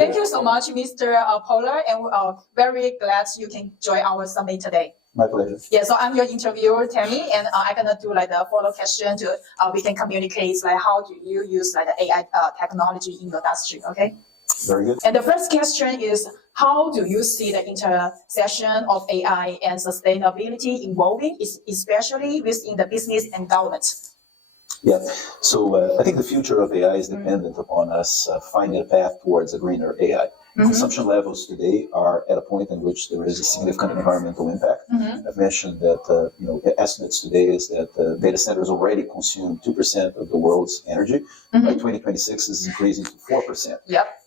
Thank you so much, Mr. Paulo, and very glad you can join our summit today. My pleasure. Yeah, so I'm your interviewer, Tammy, and I'm gonna do like the follow question to we can communicate like how do you use like the AI technology in your industry, okay? Very good. And the first question is, how do you see the intersection of AI and sustainability evolving, especially within the business and government? Yeah, so I think the future of AI is dependent upon us finding a path towards a greener AI. Consumption levels today are at a point in which there is a significant environmental impact. I've mentioned that estimates today is that data centers already consume 2% of the world's energy. By 2026, this is increasing to 4%,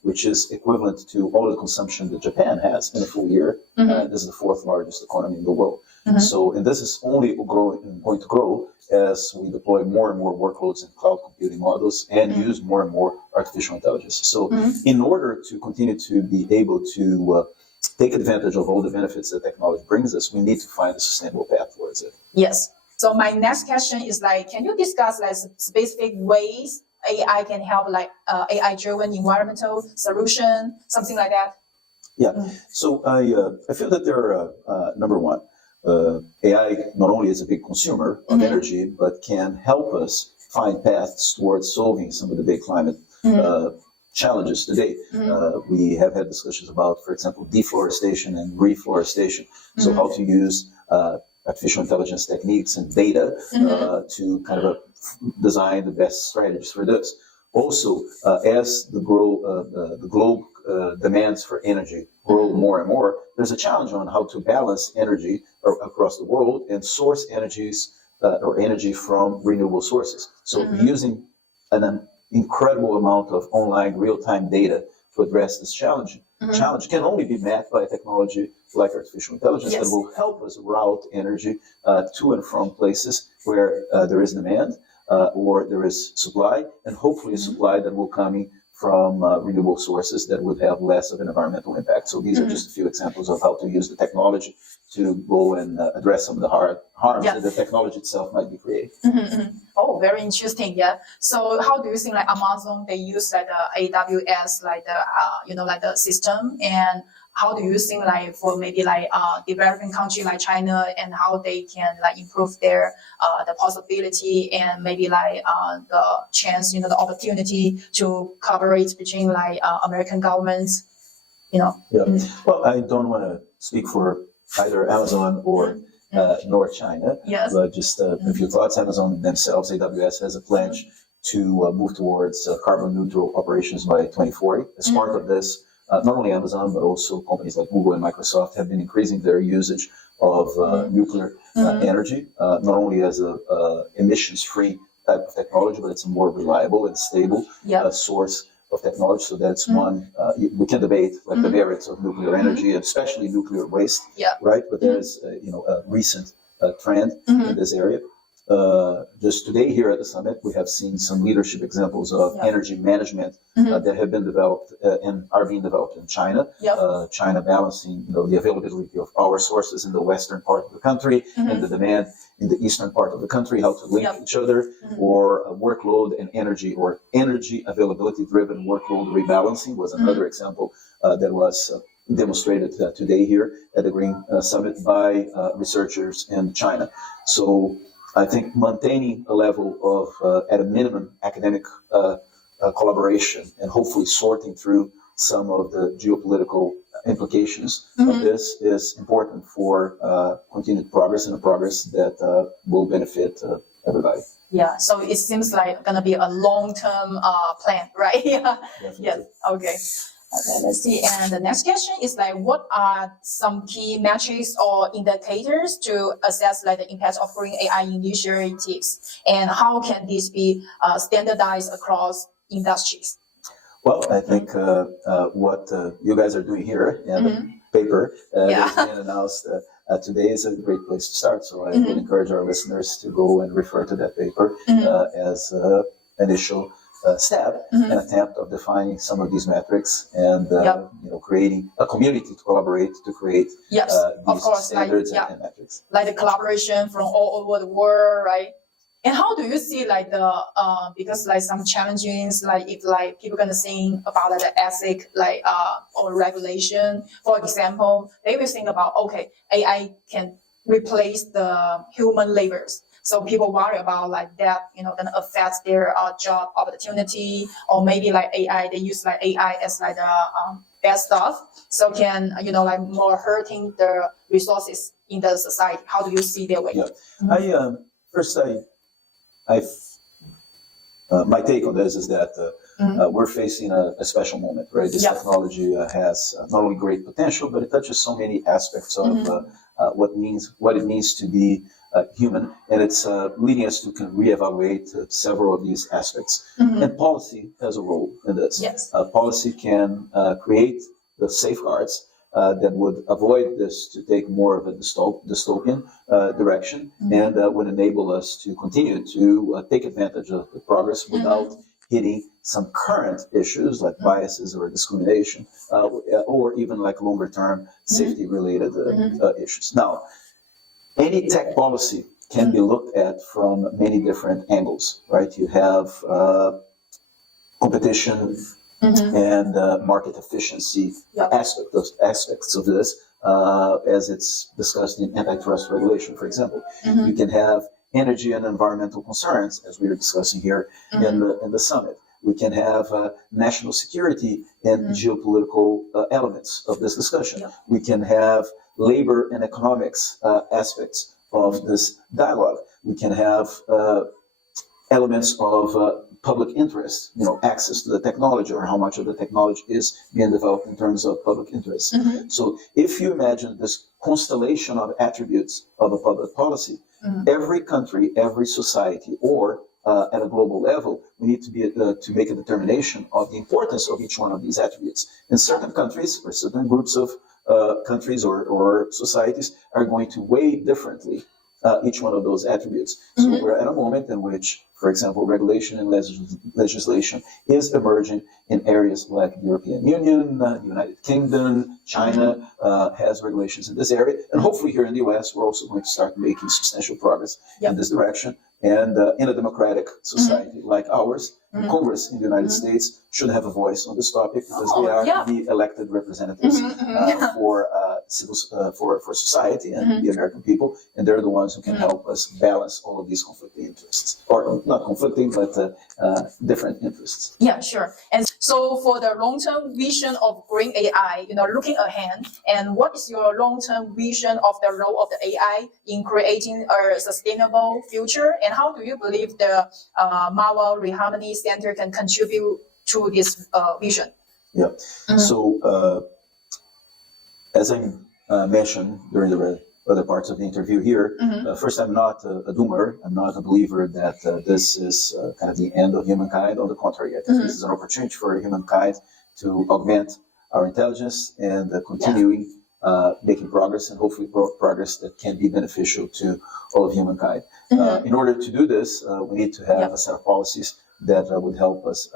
which is equivalent to all the consumption that Japan has in a full year. This is the fourth largest economy in the world. And this is only going to grow as we deploy more and more workloads in cloud computing models and use more and more artificial intelligence. So in order to continue to be able to take advantage of all the benefits that technology brings us, we need to find a sustainable path towards it. Yes. So my next question is like, can you discuss like specific ways AI can help like AI-driven environmental solution, something like that? Yeah. So I feel that there are, number one, AI not only is a big consumer of energy, but can help us find paths towards solving some of the big climate challenges today. We have had discussions about, for example, deforestation and reforestation. So how to use artificial intelligence techniques and data to kind of design the best strategies for this. Also, as the globe demands for energy grow more and more, there's a challenge on how to balance energy across the world and source energy from renewable sources. So using an incredible amount of online real-time data to address this challenge can only be met by a technology like artificial intelligence that will help us route energy to and from places where there is demand or there is supply, and hopefully a supply that will come from renewable sources that would have less of an environmental impact. So these are just a few examples of how to use the technology to go and address some of the harms that the technology itself might be creating. Oh, very interesting. Yeah. So how do you think like Amazon, they use like the AWS, like the, like the system, and how do you think like for maybe like developing country like China, and how they can like improve their the possibility and maybe like the chance, the opportunity to collaborate between like American governments, Yeah. Well, I don't want to speak for either Amazon or North China, but just a few thoughts. Amazon themselves, AWS, has a pledge to move towards carbon neutral operations by 2040. As part of this, not only Amazon, but also companies like Google and Microsoft have been increasing their usage of nuclear energy, not only as a emissions-free type of technology, but it's a more reliable and stable source of technology. So that's one. We can debate like the merits of nuclear energy, especially nuclear waste, right? But there's a recent trend in this area. Just today here at the summit, we have seen some leadership examples of energy management that have been developed and are being developed in China. China balancing the availability of power sources in the western part of the country and the demand in the eastern part of the country, how to link each other, or workload and energy or energy availability driven workload rebalancing was another example that was demonstrated today here at the Green Summit by researchers in China. So I think maintaining a level of, at a minimum, academic collaboration and hopefully sorting through some of the geopolitical implications of this is important for continued progress and a progress that will benefit everybody. Yeah, so it seems like going to be a long-term plan, right? Yes, okay. Okay, let's see. And the next question is like, what are some key metrics or indicators to assess like the impact of green AI initiatives, and how can this be standardized across industries? Well, I think what you guys are doing here and the paper that's being announced today is a great place to start. So I would encourage our listeners to go and refer to that paper as initial step, an attempt of defining some of these metrics and creating a community to collaborate to create these standards and metrics. Like the collaboration from all over the world, right? And how do you see like the because like some challenges, like if like people gonna think about like the ethic like or regulation, for example, they will think about, okay, AI can replace the human labors. So people worry about like that, gonna affect their job opportunity, or maybe like AI, they use like AI as like the bad stuff. So can, like more hurting the resources in the society. How do you see their way? Yeah. First, my take on this is that we're facing a special moment, right? This technology has not only great potential, but it touches so many aspects of what it means to be human, and it's leading us to kind of reevaluate several of these aspects. And policy has a role in this. Yes. Policy can create the safeguards that would avoid this to take more of a dystopian direction, and would enable us to continue to take advantage of the progress without hitting some current issues like biases or discrimination, or even like longer term safety related issues. Now, any tech policy can be looked at from many different angles, right? You have competition and market efficiency aspects of this, as it's discussed in antitrust regulation, for example. You can have energy and environmental concerns, as we are discussing here in the summit. We can have national security and geopolitical elements of this discussion. We can have labor and economics aspects of this dialogue. We can have elements of public interest, access to the technology, or how much of the technology is being developed in terms of public interest. So if you imagine this constellation of attributes of a public policy, every country, every society, or at a global level, we need to be to make a determination of the importance of each one of these attributes. In certain countries, or certain groups of countries or societies are going to weigh differently each one of those attributes. So we're at a moment in which, for example, regulation and legislation is emerging in areas like the European Union, the United Kingdom, China has regulations in this area. And hopefully here in the US, we're also going to start making substantial progress in this direction. And in a democratic society like ours, Congress in the United States should have a voice on this topic, because they are the elected representatives for society and the American people, and they're the ones who can help us balance all of these conflicting interests, or not conflicting, but different interests. Yeah, sure. And so for the long-term vision of green AI, looking ahead, and what is your long-term vision of the role of the AI in creating a sustainable future, and how do you believe the Marvel Reharmony Center can contribute to this vision? Yeah. So as I mentioned during the other parts of the interview here, first, I'm not a doomer. I'm not a believer that this is kind of the end of humankind. On the contrary, I think this is an opportunity for humankind to augment our intelligence and continuing making progress, and hopefully progress that can be beneficial to all of humankind. In order to do this, we need to have a set of policies that would help us,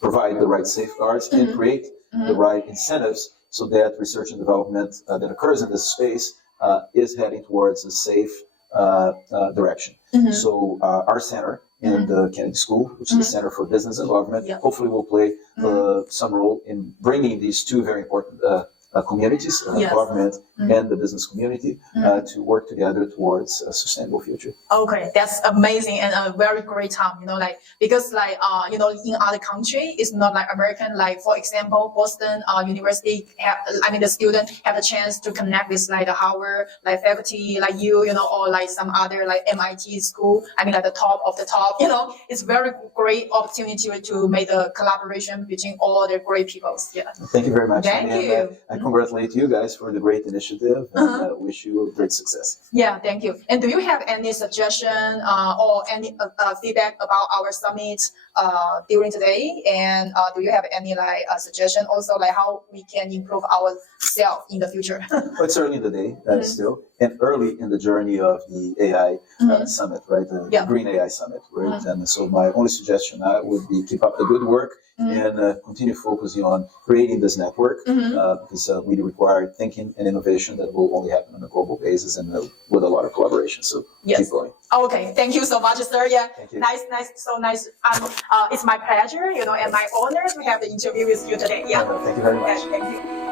provide the right safeguards and create the right incentives so that research and development that occurs in this space is heading towards a safe direction. So our center in the Kennedy School, which is the Center for Business and Government, hopefully will play some role in bringing these two very important communities, government and the business community, to work together towards a sustainable future. Okay, that's amazing and a very great time, because in other country, it's not like American, like for example, Boston University, the student have a chance to connect with like the Harvard, like faculty, like you, or like some other like MIT school, like the top of the top, it's very great opportunity to make the collaboration between all the great people. Yeah. Thank you very much. Thank you. I congratulate you guys for the great initiative, and wish you great success. Yeah, thank you. And do you have any suggestion or any feedback about our summit during today? And do you have any suggestion also like how we can improve ourselves in the future? Well, it's early in the day still, and early in the journey of the AI summit, right? The Green AI Summit, right? And so my only suggestion would be keep up the good work and continue focusing on creating this network, because we require thinking and innovation innovation that will only happen on a global basis and with a lot of collaboration. So keep going. Okay, thank you so much, sir. Yeah, Thank you. nice, so nice. It's my pleasure, and my honor to have the interview with you today. Yeah. Thank you very much. Thank you.